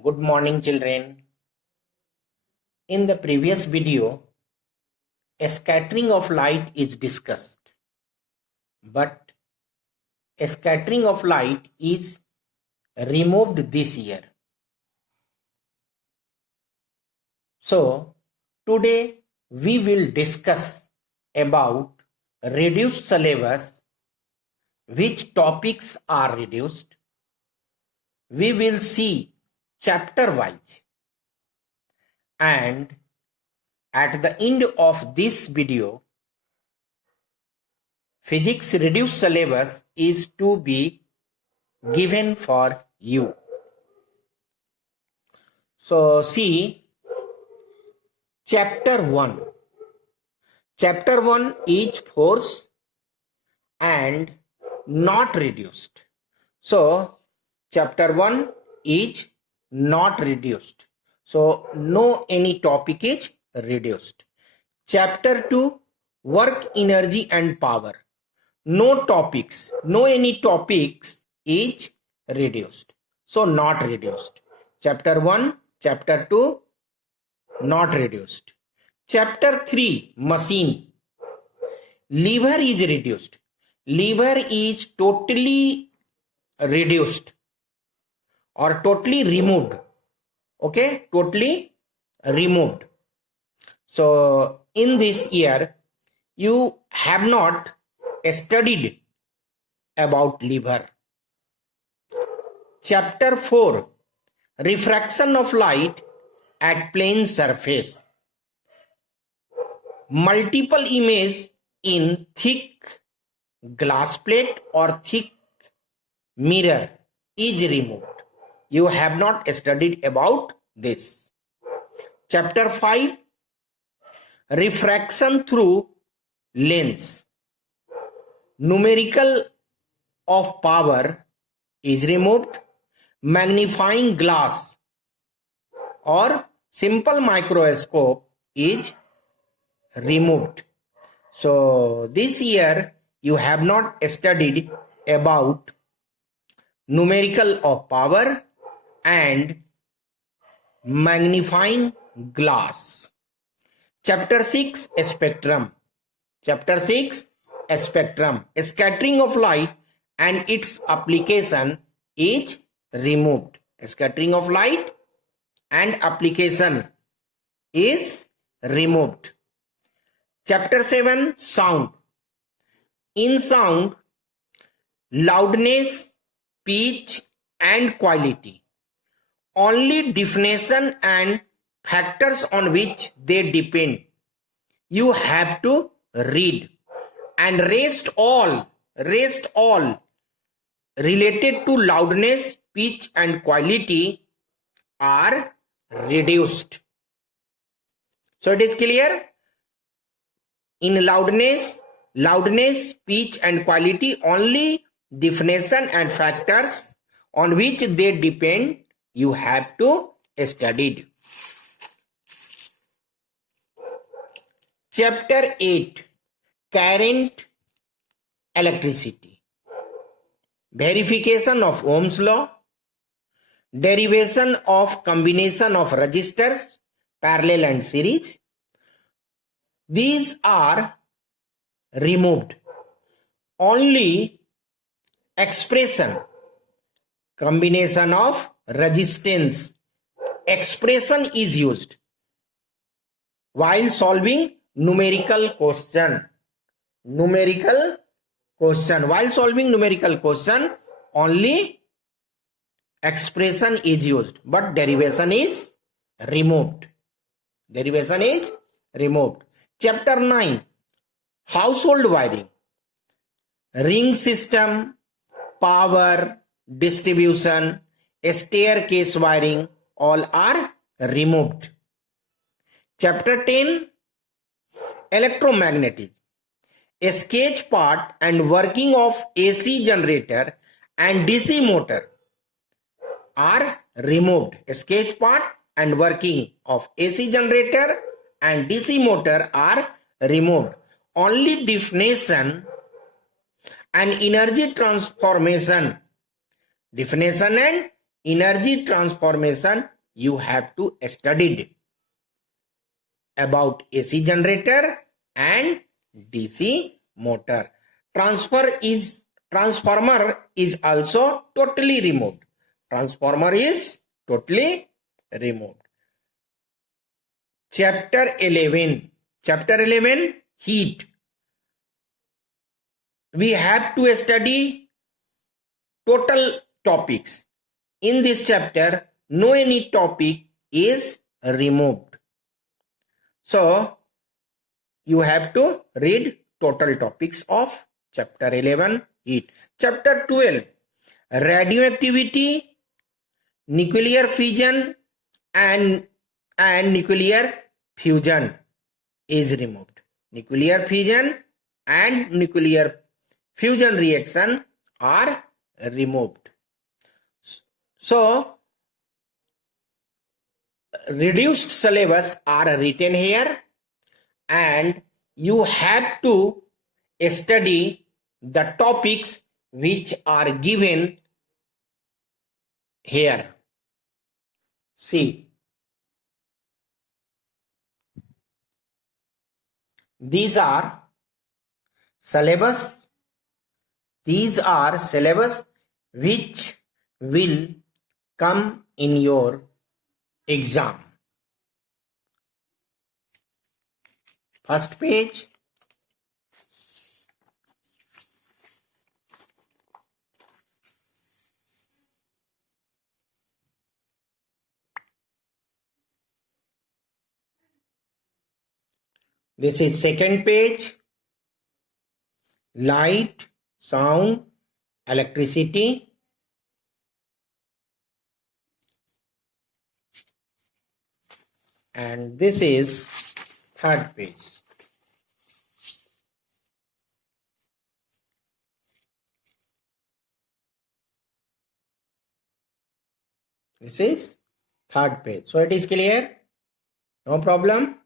Good morning, children. In the previous video, a scattering of light is discussed, but a scattering of light is removed this year. So, today we will discuss about reduced syllabus, which topics are reduced. We will see chapter wise, and at the end of this video, physics reduced syllabus is to be given for you. So see chapter 1. Chapter 1 is force and not reduced. So chapter 1 is not reduced. So no any topic is reduced. Chapter 2, work, energy and power. No topics, no any topics is reduced. So not reduced. Chapter 1, chapter 2, not reduced. Chapter 3, machine. Lever is reduced. Lever is totally reduced or totally removed. Okay, totally removed. So in this year, you have not studied about lever. Chapter 4, refraction of light at plane surface. Multiple image in thick glass plate or thick mirror is removed. You have not studied about this. Chapter 5, refraction through lens. Numerical of power is removed. Magnifying glass or simple microscope is removed. So this year you have not studied about numerical of power and magnifying glass. Chapter 6, spectrum. Chapter 6, spectrum. Scattering of light and its application is removed. Scattering of light and application is removed. Chapter 7, sound. In sound, loudness, pitch and quality. Only definition and factors on which they depend. You have to read. And rest all related to loudness, pitch and quality are reduced. So it is clear? In loudness, pitch and quality, only definition and factors on which they depend, you have to study. Chapter 8, current, electricity. Verification of Ohm's law. Derivation of combination of resistors, parallel and series. These are removed. Only expression, combination of resistance, expression is used while solving numerical question. While solving numerical question, only expression is used, but derivation is removed. Chapter 9, household wiring. Ring system, power, distribution, staircase wiring, all are removed. Chapter 10, electromagnetism. A sketch part and working of AC generator and DC motor are removed. A sketch part and working of AC generator and DC motor are removed. Only definition and energy transformation. Definition and energy transformation you have to studied about AC generator and DC motor. Transformer is also totally removed. Transformer is totally removed. Chapter 11. Chapter 11, heat. We have to study total topics. In this chapter, no any topic is removed. So, you have to read total topics of chapter 11, heat. Chapter 12, radioactivity, nuclear fission and nuclear fusion is removed. Nuclear fission and nuclear fusion reaction are removed. So, reduced syllabus are written here and you have to study the topics which are given here. See, these are syllabus. These are syllabus which will come in your exam. First page. This is second page. Light, sound, electricity. And this is third page. This is third page. So it is clear? No problem?